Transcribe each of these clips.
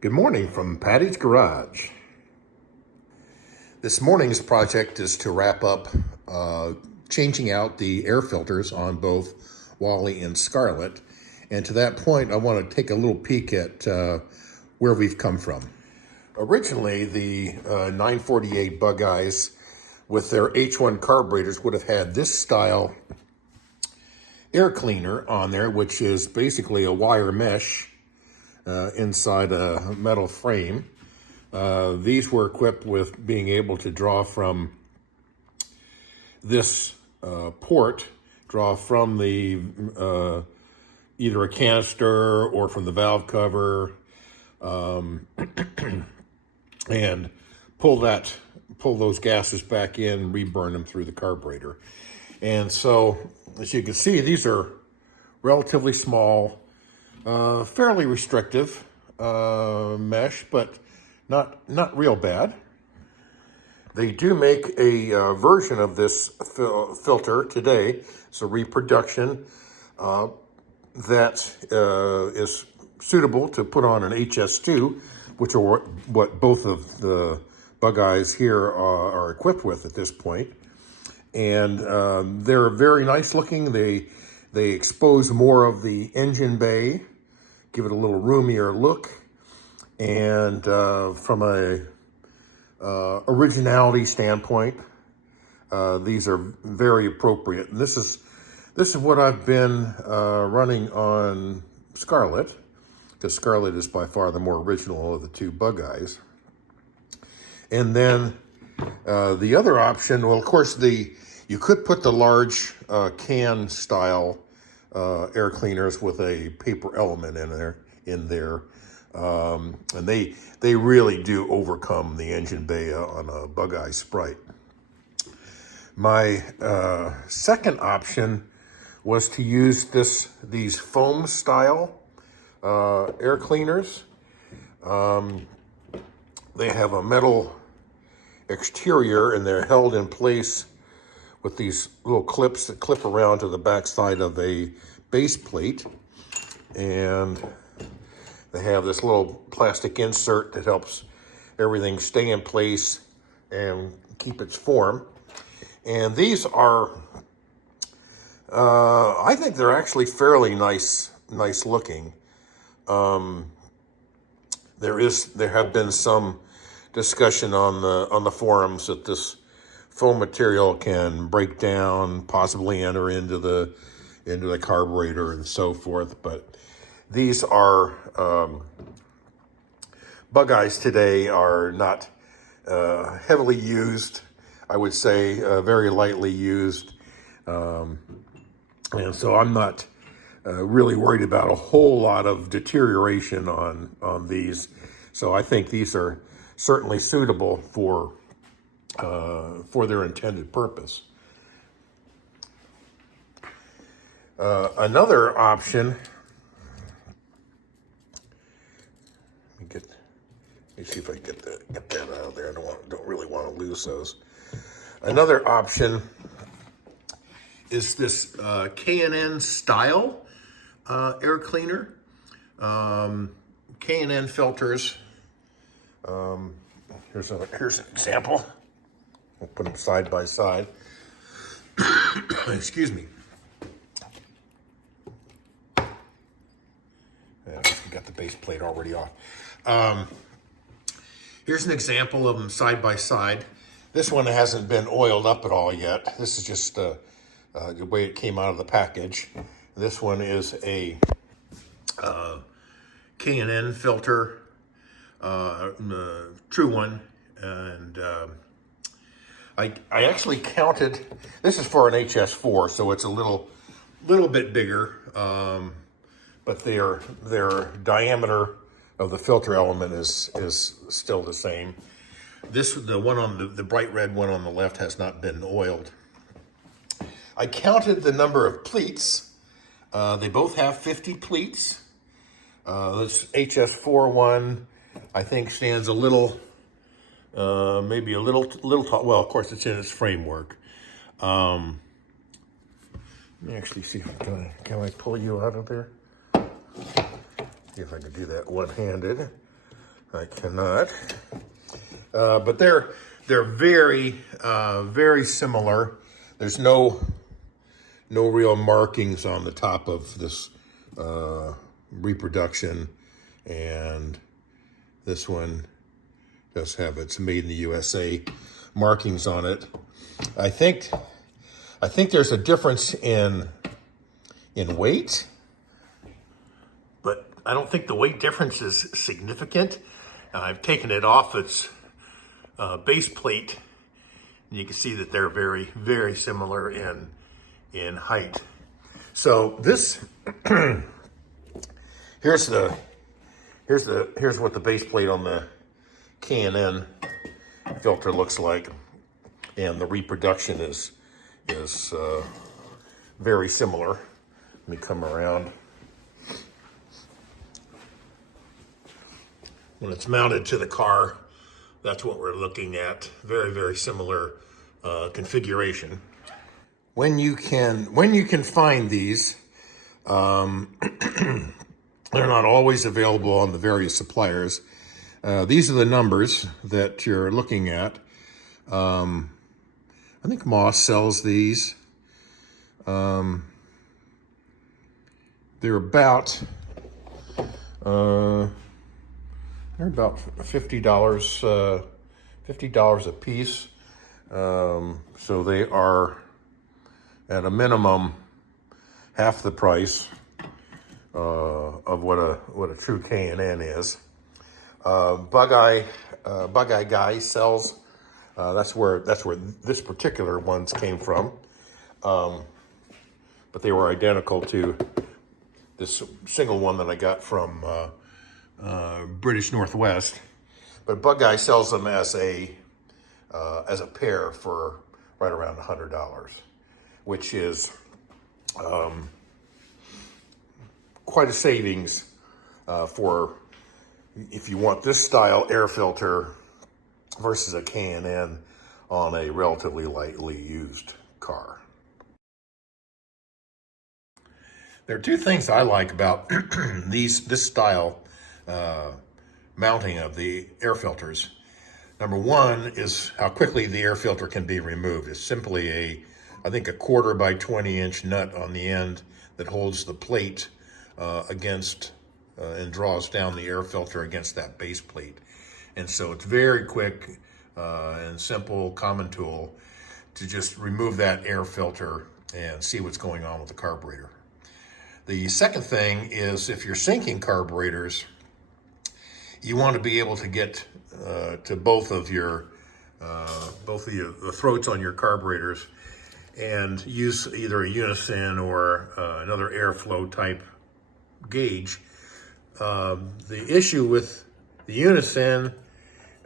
Good morning from Patty's Garage. This morning's project is to wrap up changing out the air filters on both Wally and Scarlett. And to that point, I want to take a little peek at where we've come from. Originally, the 948 Bug Eyes with their H1 carburetors would have had this style air cleaner on there, which is basically a wire mesh inside a metal frame. These were equipped with being able to draw from this port, draw from the either a canister or from the valve cover, and pull those gases back in, reburn them through the carburetor. And so, as you can see, these are relatively small, fairly restrictive mesh, but not real bad. They do make a version of this filter today. It's a reproduction that is suitable to put on an HS2, which are what both of the Bug Eyes here are equipped with at this point. And they're very nice looking. They expose more of the engine bay, give it a little roomier look, and from a originality standpoint, these are very appropriate. And this is what I've been running on Scarlett, because Scarlett is by far the more original of the two Bug Eyes. And then the other option, well, of course, you could put the large can style air cleaners with a paper element in there, and they really do overcome the engine bay on a Bug Eye Sprite. My second option was to use these foam style air cleaners. They have a metal exterior and they're held in place with these little clips that clip around to the back side of a base plate. And they have this little plastic insert that helps everything stay in place and keep its form. And these are, I think they're actually fairly nice looking. There have been some discussion on the forums that this foam material can break down, possibly enter into the carburetor and so forth. But these are Bug Eyes today are not heavily used. I would say very lightly used, and so I'm not really worried about a whole lot of deterioration on these. So I think these are certainly suitable for their intended purpose. Another option. Let me see if I can get that out of there. I don't really want to lose those. Another option is this K&N style air cleaner. K&N filters. Here's an example. I'll put them side by side. Excuse me. Yeah, I got the base plate already off. Here's an example of them side by side. This one hasn't been oiled up at all yet. This is just the way it came out of the package. This one is a K&N filter, true one, and I actually counted. This is for an HS4, so it's a little bit bigger, but their diameter of the filter element is still the same. The one on the bright red one on the left has not been oiled. I counted the number of pleats. They both have 50 pleats. This HS4 one, I think, stands a little, maybe a little tall. Well, of course, it's in its framework. Let me actually see if can I pull you out of there? See if I can do that one-handed. I cannot. But they're very, very similar. There's no real markings on the top of this reproduction, and this one does have its made in the USA markings on it. I think there's a difference in weight, but I don't think the weight difference is significant. I've taken it off its base plate, and you can see that they're very, very similar in height. So this here's what the base plate on the K&N filter looks like, and the reproduction is very similar. Let me come around. When it's mounted to the car, that's what we're looking at. Very, very similar configuration. When you can find these, they're not always available on the various suppliers. These are the numbers that you're looking at. I think Moss sells these. They're about $50 a piece. So they are at a minimum half the price of what a true K&N is. Bug Eye Guy sells. That's where this particular ones came from. But they were identical to this single one that I got from British Northwest. But Bug Eye sells them as a pair for right around $100, which is quite a savings for if you want this style air filter versus a K&N on a relatively lightly used car. There are two things I like about this style mounting of the air filters. Number one is how quickly the air filter can be removed. It's simply I think a 1/4 by 20-inch nut on the end that holds the plate against and draws down the air filter against that base plate. And so it's very quick and simple, common tool to just remove that air filter and see what's going on with the carburetor. The second thing is if you're syncing carburetors, you want to be able to get to both of the throats on your carburetors and use either a unison or another airflow type gauge. The issue with the unison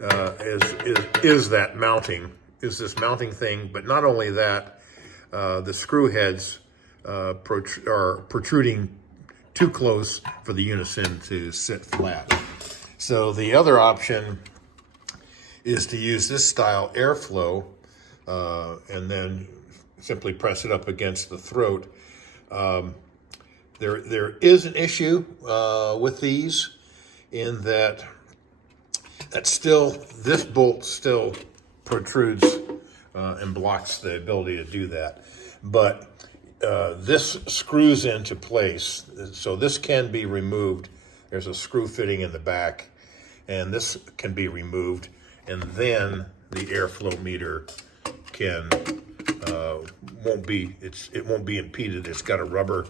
is that mounting, is this mounting thing. But not only that, the screw heads are protruding too close for the unison to sit flat. So the other option is to use this style airflow and then simply press it up against the throat. There is an issue with these in that this bolt still protrudes and blocks the ability to do that. But this screws into place, so this can be removed. There's a screw fitting in the back, and this can be removed, and then the airflow meter it won't be impeded. It's got a rubber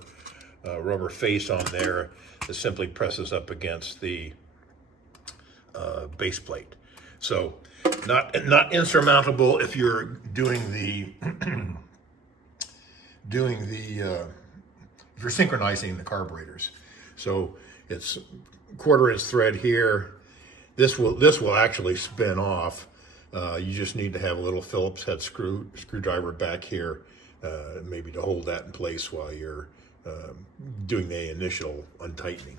face on there that simply presses up against the base plate. So not insurmountable if you're doing the if you're synchronizing the carburetors. So it's 1/4 inch thread here. This will actually spin off. You just need to have a little Phillips head screwdriver back here, maybe to hold that in place while you're doing the initial untightening.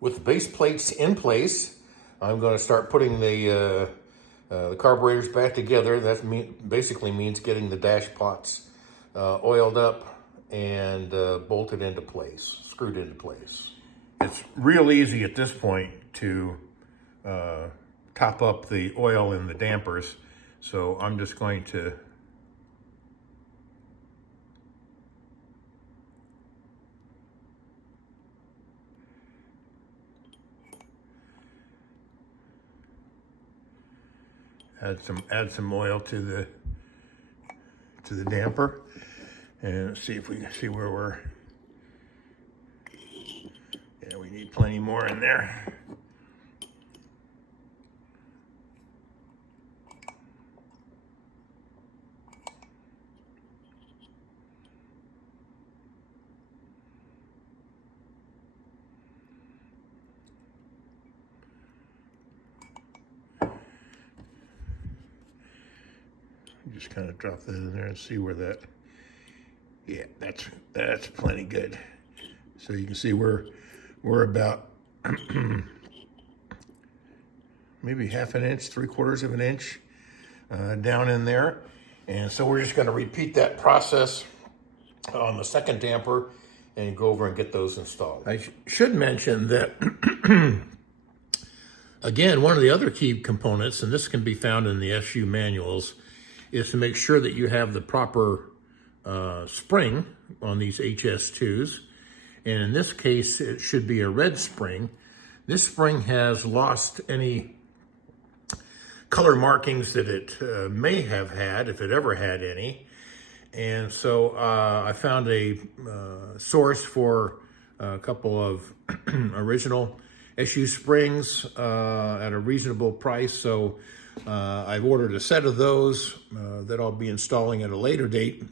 With the base plates in place, I'm going to start putting the carburetors back together. That basically means getting the dash pots oiled up and bolted into place, screwed into place. it's real easy at this point to top up the oil in the dampers. So I'm just going to add some oil to the damper, and see if we can see where we're. Yeah, we need plenty more in there. Just kind of drop that in there and see where that. Yeah, that's plenty good. So you can see we're about maybe half an inch, 3/4 of an inch down in there. And so we're just going to repeat that process on the second damper and go over and get those installed. I should mention that, again, one of the other key components, and this can be found in the SU manuals, is to make sure that you have the proper spring on these HS2s. And in this case, it should be a red spring. This spring has lost any color markings that it may have had, if it ever had any. And so I found a source for a couple of original SU springs at a reasonable price. So I've ordered a set of those that I'll be installing at a later date,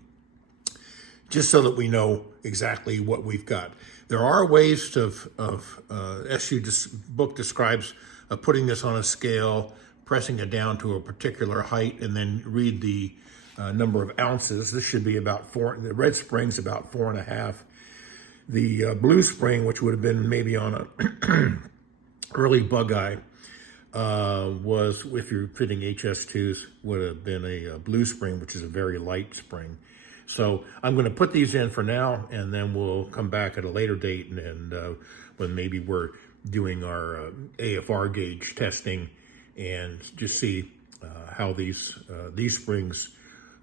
just so that we know exactly what we've got. There are ways SU book describes putting this on a scale, pressing it down to a particular height, and then read the number of ounces. This should be about 4. The red spring's about 4.5. The blue spring, which would have been maybe on a early bug eye, was, if you're fitting HS2s, would have been a blue spring, which is a very light spring. So I'm going to put these in for now, and then we'll come back at a later date, and when maybe we're doing our AFR gauge testing, and just see how these springs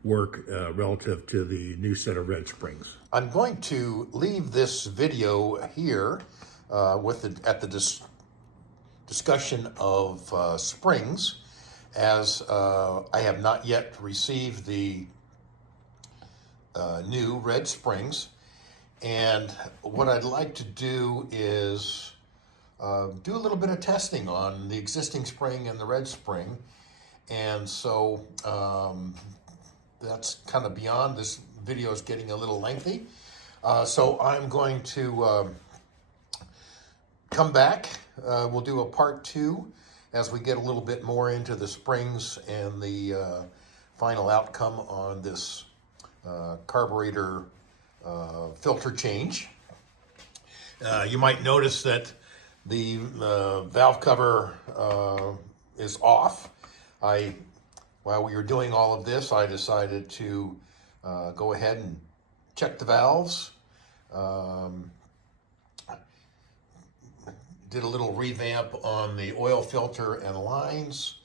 work relative to the new set of red springs. I'm going to leave this video here at the discussion of springs, as I have not yet received the new red springs. And what I'd like to do is do a little bit of testing on the existing spring and the red spring. And so that's kind of beyond. This video is getting a little lengthy. So I'm going to come back. We'll do a part 2 as we get a little bit more into the springs and the final outcome on this carburetor filter change. You might notice that the valve cover is off. While we were doing all of this, I decided to go ahead and check the valves. Did a little revamp on the oil filter and lines,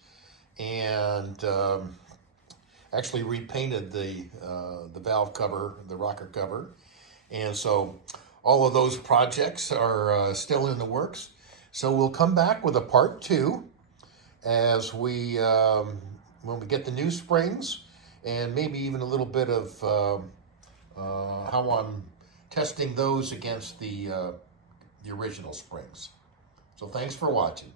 and actually repainted the valve cover, the rocker cover. And so all of those projects are still in the works. So we'll come back with a part 2 as we, when we get the new springs, and maybe even a little bit of how I'm testing those against the original springs. So thanks for watching.